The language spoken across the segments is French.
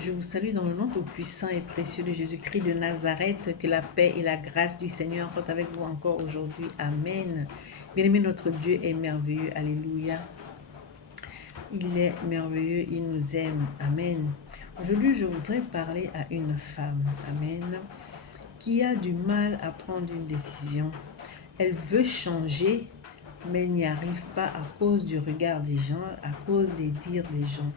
Je vous salue dans le nom tout puissant et précieux de Jésus-Christ de Nazareth. Que la paix et la grâce du Seigneur soient avec vous encore aujourd'hui. Amen. Bien-aimé, notre Dieu est merveilleux. Alléluia. Il est merveilleux, il nous aime. Amen. Aujourd'hui, je voudrais parler à une femme. Amen. Qui a du mal à prendre une décision. Elle veut changer, mais elle n'y arrive pas à cause du regard des gens, à cause des dires des gens.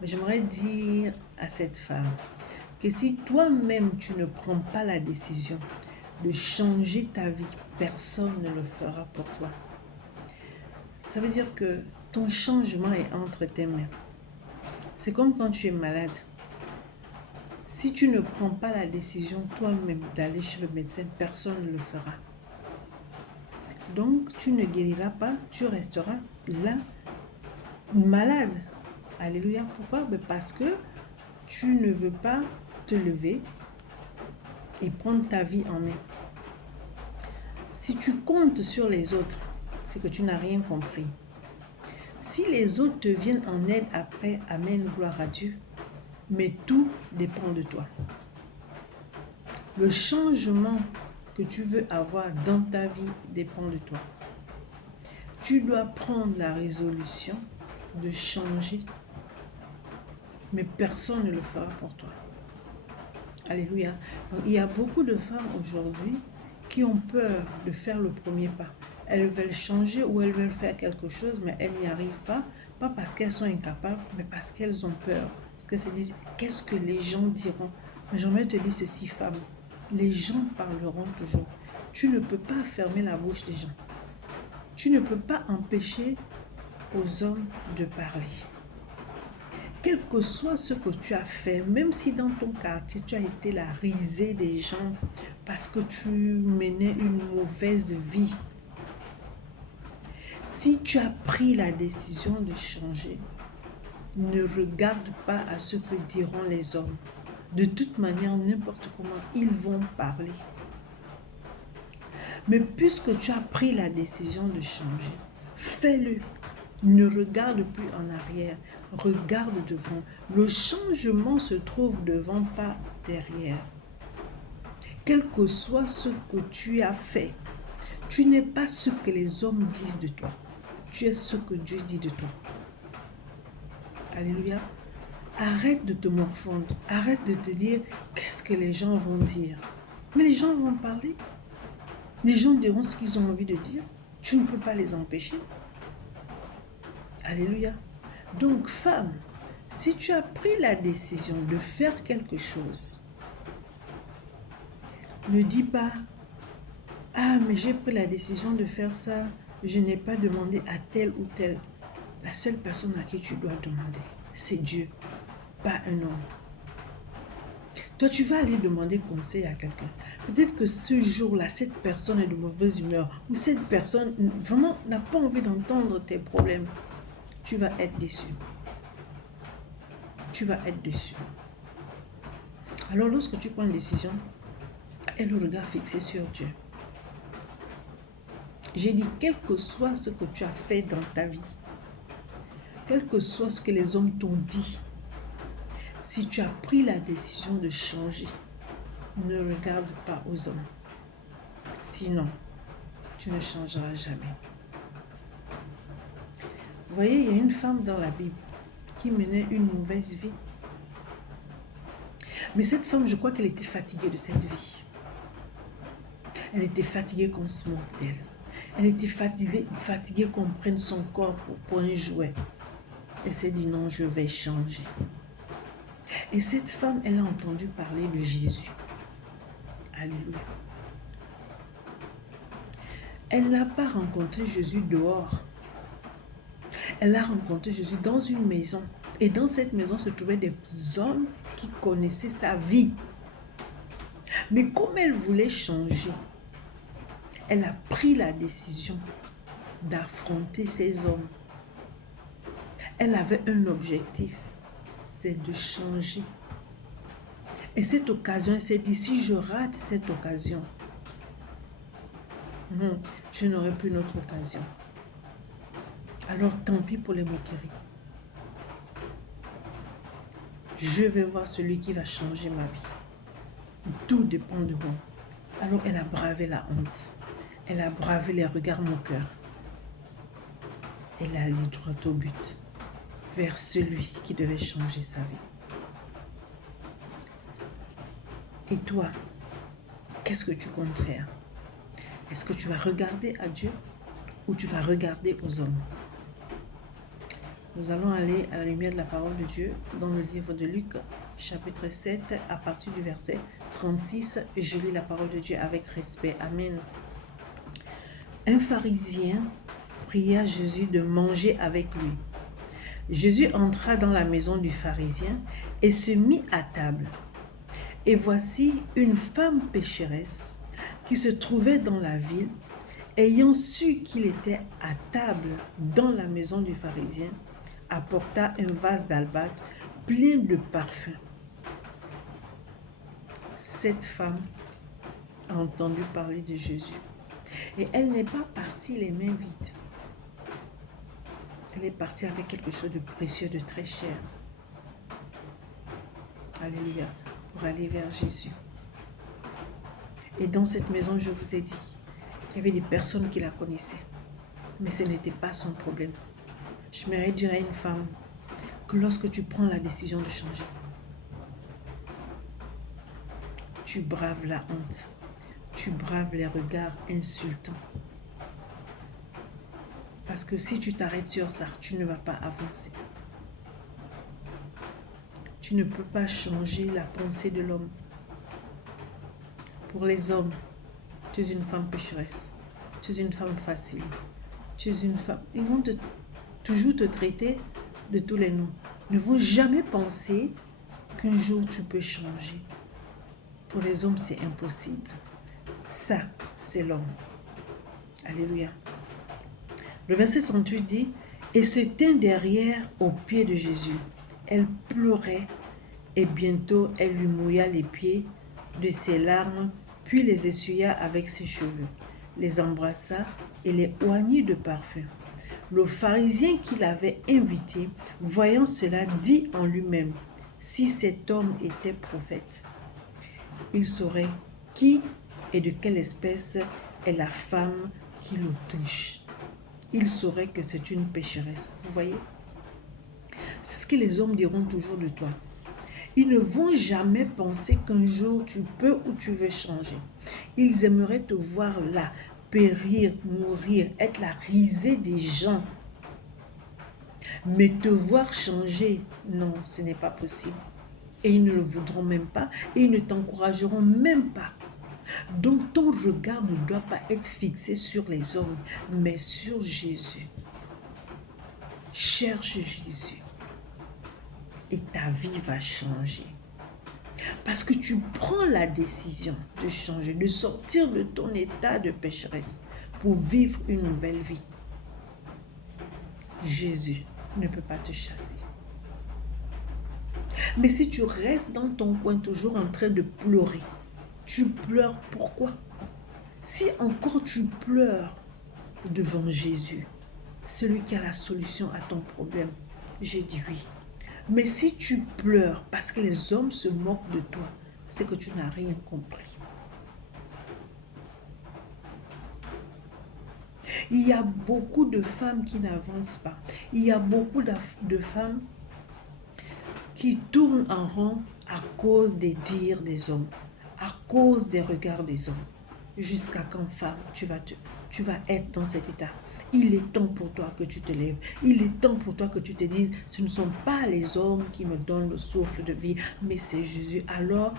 Mais j'aimerais dire à cette femme que si toi-même tu ne prends pas la décision de changer ta vie, personne ne le fera pour toi. Ça veut dire que ton changement est entre tes mains. C'est comme quand tu es malade. Si tu ne prends pas la décision toi-même d'aller chez le médecin, personne ne le fera. Donc, tu ne guériras pas, tu resteras là, malade. Alléluia. Pourquoi? Parce que tu ne veux pas te lever et prendre ta vie en main. Si tu comptes sur les autres, c'est que tu n'as rien compris. Si les autres te viennent en aide après, amen, gloire à Dieu, mais tout dépend de toi. Le changement que tu veux avoir dans ta vie dépend de toi. Tu dois prendre la résolution de changer, mais personne ne le fera pour toi. Alléluia. Donc, il y a beaucoup de femmes aujourd'hui qui ont peur de faire le premier pas. Elles veulent changer ou elles veulent faire quelque chose, mais elles n'y arrivent pas. Pas parce qu'elles sont incapables, mais parce qu'elles ont peur. Parce qu'elles se disent, qu'est-ce que les gens diront? Mais j'aimerais te dire ceci, femme. Les gens parleront toujours. Tu ne peux pas fermer la bouche des gens. Tu ne peux pas empêcher aux hommes de parler. Quel que soit ce que tu as fait, même si dans ton quartier, tu as été la risée des gens parce que tu menais une mauvaise vie, si tu as pris la décision de changer, ne regarde pas à ce que diront les hommes. De toute manière, n'importe comment, ils vont parler. Mais puisque tu as pris la décision de changer, fais-le. Ne regarde plus en arrière, regarde devant. Le changement se trouve devant, pas derrière. Quel que soit ce que tu as fait, tu n'es pas ce que les hommes disent de toi. Tu es ce que Dieu dit de toi. Alléluia. Arrête de te morfondre. Arrête de te dire qu'est-ce que les gens vont dire. Mais les gens vont parler. Les gens diront ce qu'ils ont envie de dire. Tu ne peux pas les empêcher. Alléluia. Donc, femme, si tu as pris la décision de faire quelque chose, ne dis pas, ah, mais j'ai pris la décision de faire ça, je n'ai pas demandé à tel ou tel. La seule personne à qui tu dois demander, c'est Dieu, pas un homme. Toi, tu vas aller demander conseil à quelqu'un. Peut-être que ce jour-là, cette personne est de mauvaise humeur ou cette personne vraiment n'a pas envie d'entendre tes problèmes. Tu vas être déçu. Tu vas être déçu. Alors, lorsque tu prends une décision, aie le regard fixé sur Dieu. J'ai dit, quel que soit ce que tu as fait dans ta vie, quel que soit ce que les hommes t'ont dit, si tu as pris la décision de changer, ne regarde pas aux hommes. Sinon, tu ne changeras jamais. Vous voyez, il y a une femme dans la Bible qui menait une mauvaise vie. Mais cette femme, je crois qu'elle était fatiguée de cette vie. Elle était fatiguée qu'on se moque d'elle. Elle était fatiguée qu'on prenne son corps pour un jouet. Elle s'est dit non, je vais changer. Et cette femme, elle a entendu parler de Jésus. Alléluia. Elle n'a pas rencontré Jésus dehors. Elle a rencontré Jésus dans une maison. Et dans cette maison se trouvaient des hommes qui connaissaient sa vie. Mais comme elle voulait changer, elle a pris la décision d'affronter ces hommes. Elle avait un objectif, c'est de changer. Et cette occasion, elle s'est dit, si je rate cette occasion, je n'aurai plus une autre occasion. Alors tant pis pour les moqueries. Je vais voir celui qui va changer ma vie. Tout dépend de moi. Alors elle a bravé la honte. Elle a bravé les regards moqueurs. Elle a allé droit au but, vers celui qui devait changer sa vie. Et toi, qu'est-ce que tu comptes faire? Est-ce que tu vas regarder à Dieu ou tu vas regarder aux hommes? Nous allons aller à la lumière de la parole de Dieu dans le livre de Luc, chapitre 7, à partir du verset 36. Je lis la parole de Dieu avec respect. Amen. Un pharisien pria Jésus de manger avec lui. Jésus entra dans la maison du pharisien et se mit à table. Et voici une femme pécheresse qui se trouvait dans la ville, ayant su qu'il était à table dans la maison du pharisien, apporta un vase d'albâtre plein de parfums. Cette femme a entendu parler de Jésus. Et elle n'est pas partie les mains vides. Elle est partie avec quelque chose de précieux, de très cher. Alléluia. Pour aller vers Jésus. Et dans cette maison, je vous ai dit qu'il y avait des personnes qui la connaissaient. Mais ce n'était pas son problème. J'aimerais dire à une femme que lorsque tu prends la décision de changer, tu braves la honte. Tu braves les regards insultants. Parce que si tu t'arrêtes sur ça, tu ne vas pas avancer. Tu ne peux pas changer la pensée de l'homme. Pour les hommes, tu es une femme pécheresse. Tu es une femme facile. Tu es une femme... Ils vont toujours te traiter de tous les noms. Ne vont jamais penser qu'un jour tu peux changer. Pour les hommes, c'est impossible. Ça, c'est l'homme. Alléluia. Le verset 38 dit, « Et se tint derrière aux pieds de Jésus. Elle pleurait et bientôt elle lui mouilla les pieds de ses larmes, puis les essuya avec ses cheveux, les embrassa et les oignit de parfum. Le pharisien qui l'avait invité, voyant cela, dit en lui-même, « Si cet homme était prophète, il saurait qui et de quelle espèce est la femme qui le touche. Il saurait que c'est une pécheresse. » Vous voyez? C'est ce que les hommes diront toujours de toi. Ils ne vont jamais penser qu'un jour tu peux ou tu veux changer. Ils aimeraient te voir là, périr, mourir, être la risée des gens. Mais te voir changer, non, ce n'est pas possible. Et ils ne le voudront même pas, et ils ne t'encourageront même pas. Donc ton regard ne doit pas être fixé sur les hommes, mais sur Jésus. Cherche Jésus. Et ta vie va changer. Parce que tu prends la décision de changer, de sortir de ton état de pécheresse pour vivre une nouvelle vie. Jésus ne peut pas te chasser. Mais si tu restes dans ton coin toujours en train de pleurer, tu pleures pourquoi? Si encore tu pleures devant Jésus, celui qui a la solution à ton problème, j'ai dit oui. Mais si tu pleures parce que les hommes se moquent de toi, c'est que tu n'as rien compris. Il y a beaucoup de femmes qui n'avancent pas. Il y a beaucoup de femmes qui tournent en rond à cause des dires des hommes, à cause des regards des hommes. Jusqu'à quand, femme, tu vas être dans cet état. Il est temps pour toi que tu te lèves. Il est temps pour toi que tu te dises, ce ne sont pas les hommes qui me donnent le souffle de vie, mais c'est Jésus. Alors,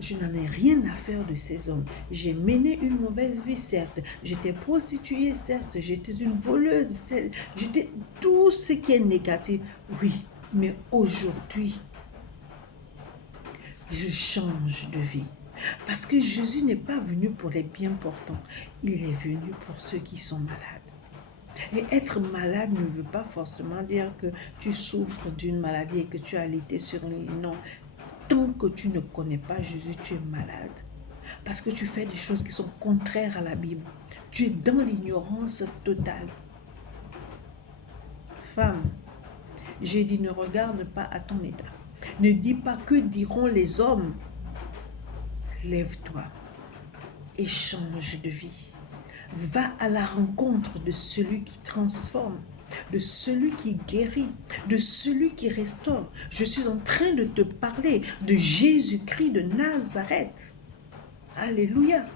je n'en ai rien à faire de ces hommes. J'ai mené une mauvaise vie, certes. J'étais prostituée, certes. J'étais une voleuse, certes. J'étais tout ce qui est négatif. Oui, mais aujourd'hui, je change de vie. Parce que Jésus n'est pas venu pour les bien portants. Il est venu pour ceux qui sont malades. Et être malade ne veut pas forcément dire que tu souffres d'une maladie et que tu as allaité sur un lit. Non. Tant que tu ne connais pas Jésus, tu es malade. Parce que tu fais des choses qui sont contraires à la Bible. Tu es dans l'ignorance totale. Femme, j'ai dit ne regarde pas à ton état. Ne dis pas que diront les hommes. Lève-toi et change de vie. Va à la rencontre de celui qui transforme, de celui qui guérit, de celui qui restaure. Je suis en train de te parler de Jésus-Christ de Nazareth. Alléluia.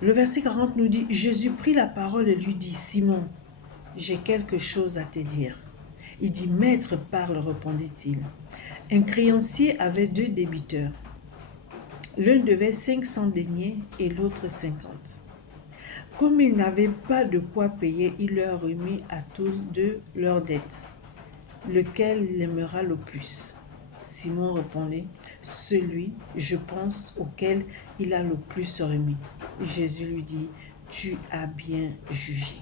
Le verset 40 nous dit, Jésus prit la parole et lui dit, Simon, j'ai quelque chose à te dire. Il dit, Maître, parle, répondit-il. Un créancier avait 2 débiteurs. L'un devait 500 deniers et l'autre 50. Comme il n'avait pas de quoi payer, il leur remit à tous 2 leurs dettes. Lequel l'aimera le plus? Simon répondit, celui, je pense, auquel il a le plus remis. Jésus lui dit, tu as bien jugé.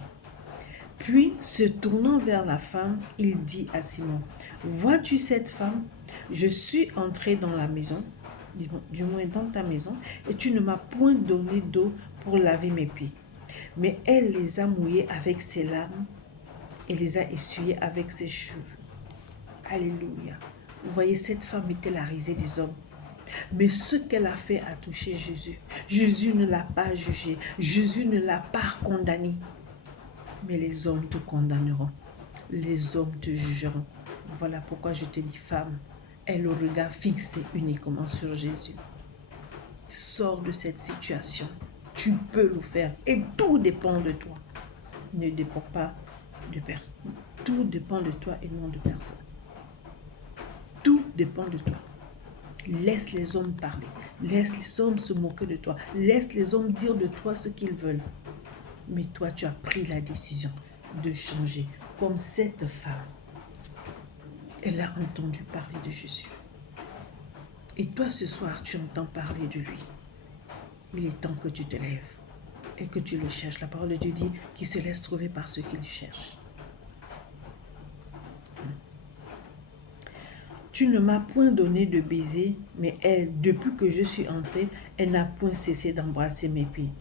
Puis, se tournant vers la femme, il dit à Simon, vois-tu cette femme? Je suis entré dans la maison, du moins dans ta maison, et tu ne m'as point donné d'eau pour laver mes pieds. Mais elle les a mouillés avec ses larmes et les a essuyés avec ses cheveux. Alléluia. Vous voyez, cette femme était la risée des hommes. Mais ce qu'elle a fait a touché Jésus. Jésus ne l'a pas jugé. Jésus ne l'a pas condamné. Mais les hommes te condamneront. Les hommes te jugeront. Voilà pourquoi je te dis, femme, aie le regard fixé uniquement sur Jésus. Sors de cette situation. Tu peux le faire. Et tout dépend de toi. Ne dépend pas de personne. Tout dépend de toi et non de personne. Tout dépend de toi. Laisse les hommes parler. Laisse les hommes se moquer de toi. Laisse les hommes dire de toi ce qu'ils veulent. Mais toi, tu as pris la décision de changer. Comme cette femme. Elle a entendu parler de Jésus. Et toi, ce soir, tu entends parler de lui. Il est temps que tu te lèves et que tu le cherches. La parole de Dieu dit qu'il se laisse trouver par ceux qui le cherchent. Tu ne m'as point donné de baiser, mais elle, depuis que je suis entrée, elle n'a point cessé d'embrasser mes pieds.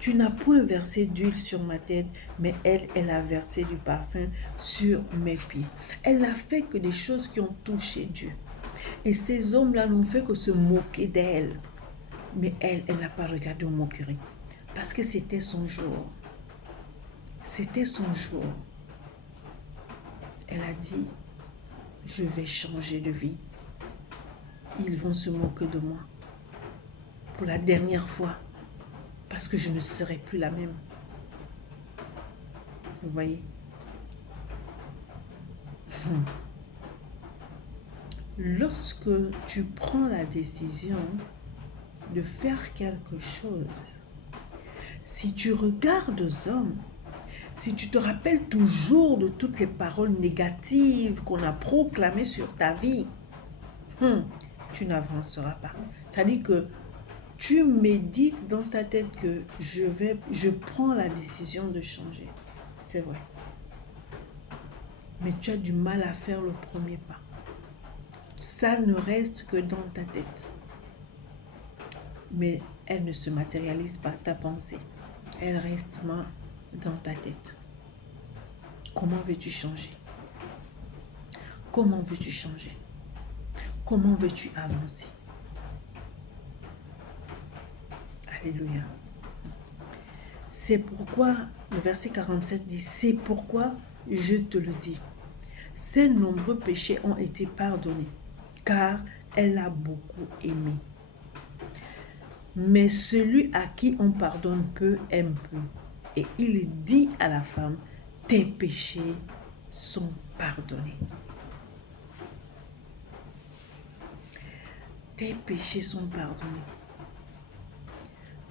Tu n'as point versé d'huile sur ma tête, mais elle a versé du parfum sur mes pieds. Elle n'a fait que des choses qui ont touché Dieu. Et ces hommes-là n'ont fait que se moquer d'elle. Mais elle n'a pas regardé aux moqueries. Parce que c'était son jour. C'était son jour. Elle a dit, je vais changer de vie. Ils vont se moquer de moi. Pour la dernière fois. Parce que je ne serai plus la même. Vous voyez? Lorsque tu prends la décision de faire quelque chose, si tu regardes aux hommes, si tu te rappelles toujours de toutes les paroles négatives qu'on a proclamées sur ta vie, tu n'avanceras pas. C'est-à-dire que tu médites dans ta tête que je prends la décision de changer. C'est vrai. Mais tu as du mal à faire le premier pas. Ça ne reste que dans ta tête. Mais elle ne se matérialise pas, ta pensée. Elle reste dans ta tête. Comment veux-tu changer? Comment veux-tu changer? Comment veux-tu avancer? Alléluia. C'est pourquoi, le verset 47 dit, c'est pourquoi je te le dis. Ses nombreux péchés ont été pardonnés, car elle a beaucoup aimé. Mais celui à qui on pardonne peu aime peu. Et il dit à la femme, tes péchés sont pardonnés. Tes péchés sont pardonnés.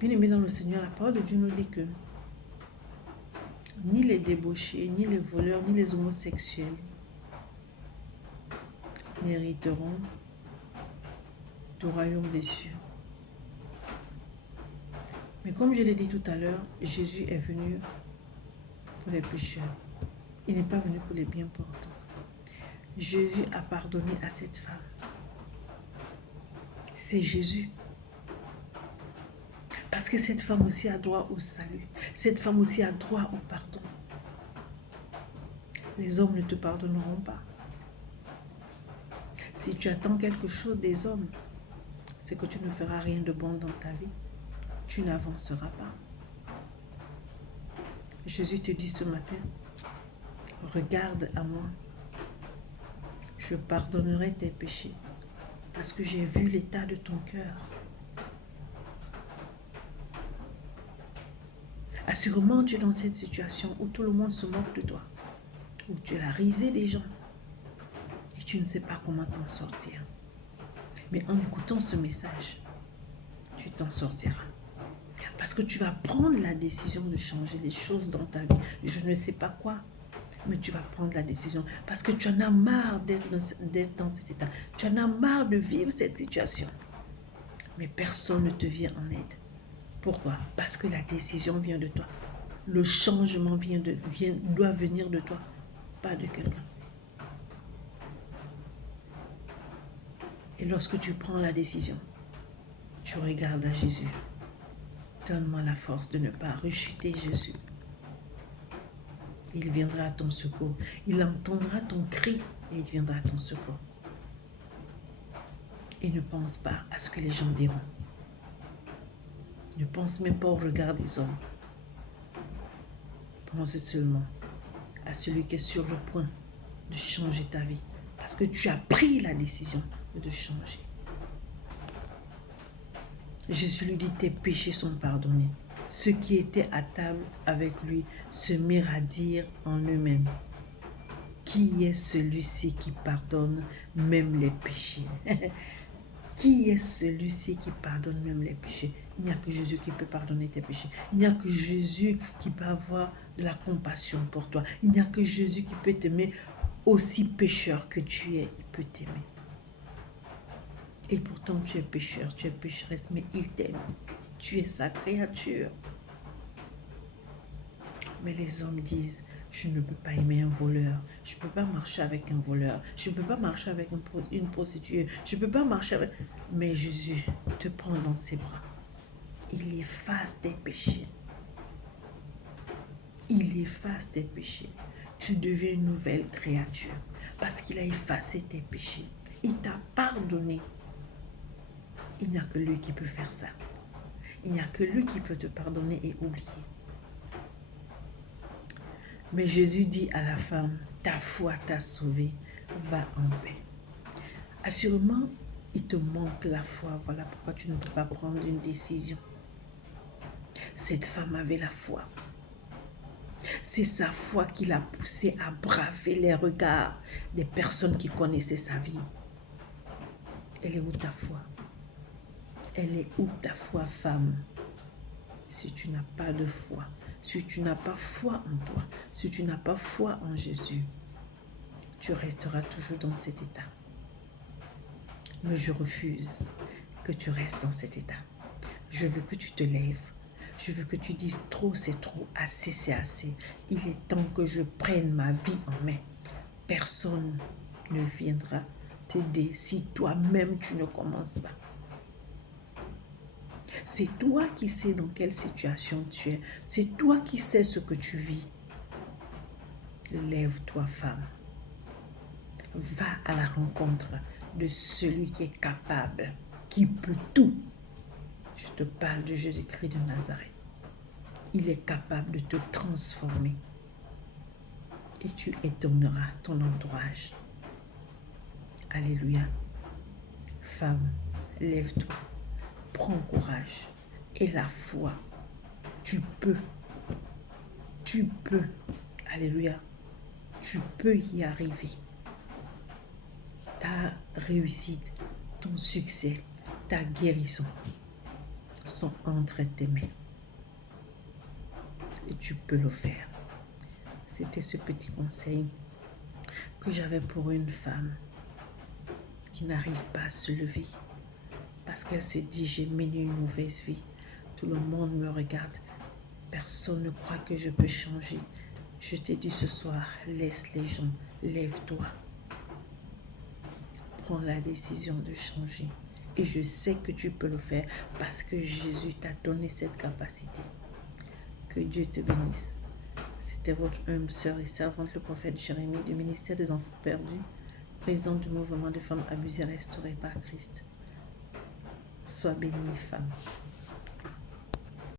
Bien-aimés dans le Seigneur, la parole de Dieu nous dit que ni les débauchés, ni les voleurs, ni les homosexuels n'hériteront du royaume des cieux. Mais comme je l'ai dit tout à l'heure, Jésus est venu pour les pécheurs. Il n'est pas venu pour les bien portants. Jésus a pardonné à cette femme. C'est Jésus. Parce que cette femme aussi a droit au salut. Cette femme aussi a droit au pardon. Les hommes ne te pardonneront pas. Si tu attends quelque chose des hommes, c'est que tu ne feras rien de bon dans ta vie. Tu n'avanceras pas. Jésus te dit ce matin, regarde à moi. Je pardonnerai tes péchés parce que j'ai vu l'état de ton cœur. Assurément, tu es dans cette situation où tout le monde se moque de toi, où tu es la risée des gens et tu ne sais pas comment t'en sortir. Mais en écoutant ce message, tu t'en sortiras. Parce que tu vas prendre la décision de changer les choses dans ta vie. Je ne sais pas quoi, mais tu vas prendre la décision. Parce que tu en as marre d'être dans cet état. Tu en as marre de vivre cette situation. Mais personne ne te vient en aide. Pourquoi? Parce que la décision vient de toi. Le changement doit venir de toi, pas de quelqu'un. Et lorsque tu prends la décision, tu regardes à Jésus. Donne-moi la force de ne pas rechuter, Jésus. Il viendra à ton secours. Il entendra ton cri et il viendra à ton secours. Et ne pense pas à ce que les gens diront. Ne pense même pas au regard des hommes. Pense seulement à celui qui est sur le point de changer ta vie. Parce que tu as pris la décision de changer. Jésus lui dit, tes péchés sont pardonnés. Ceux qui étaient à table avec lui se mirent à dire en eux-mêmes, qui est celui-ci qui pardonne même les péchés? Qui est celui-ci qui pardonne même les péchés? Il n'y a que Jésus qui peut pardonner tes péchés. Il n'y a que Jésus qui peut avoir de la compassion pour toi. Il n'y a que Jésus qui peut t'aimer aussi pécheur que tu es. Il peut t'aimer. Et pourtant, tu es pécheur, tu es pécheresse, mais il t'aime. Tu es sa créature. Mais les hommes disent, je ne peux pas aimer un voleur. Je ne peux pas marcher avec un voleur. Je ne peux pas marcher avec une prostituée. Je ne peux pas marcher avec... Mais Jésus te prend dans ses bras. Il efface tes péchés. Il efface tes péchés. Tu deviens une nouvelle créature. Parce qu'il a effacé tes péchés. Il t'a pardonné. Il n'y a que lui qui peut faire ça. Il n'y a que lui qui peut te pardonner et oublier. Mais Jésus dit à la femme, ta foi t'a sauvée, va en paix. Assurément, il te manque la foi. Voilà pourquoi tu ne peux pas prendre une décision. Cette femme avait la foi. C'est sa foi qui l'a poussée à braver les regards des personnes qui connaissaient sa vie. Elle est où ta foi? Elle est où ta foi, femme? Si tu n'as pas de foi, si tu n'as pas foi en toi, si tu n'as pas foi en Jésus, tu resteras toujours dans cet état. Mais je refuse que tu restes dans cet état. Je veux que tu te lèves. Je veux que tu dises trop, c'est trop, assez, c'est assez. Il est temps que je prenne ma vie en main. Personne ne viendra t'aider si toi-même tu ne commences pas. C'est toi qui sais dans quelle situation tu es. C'est toi qui sais ce que tu vis. Lève-toi, femme. Va à la rencontre de celui qui est capable, qui peut tout. Je te parle de Jésus-Christ de Nazareth. Il est capable de te transformer. Et tu étonneras ton entourage. Alléluia. Femme, lève-toi. Prends courage. Et la foi. Tu peux. Tu peux. Alléluia. Tu peux y arriver. Ta réussite, ton succès, ta guérison sont entre tes mains. Et tu peux le faire. C'était ce petit conseil que j'avais pour une femme qui n'arrive pas à se lever parce qu'elle se dit, j'ai mené une mauvaise vie. Tout le monde me regarde. Personne ne croit que je peux changer. Je t'ai dit ce soir, laisse les gens, lève-toi. Prends la décision de changer. Et je sais que tu peux le faire parce que Jésus t'a donné cette capacité. Que Dieu te bénisse. C'était votre humble sœur et servante, le prophète Jérémie du ministère des Enfants Perdus. présidente du mouvement de femmes abusées restaurées par Christ. Sois bénie, femme.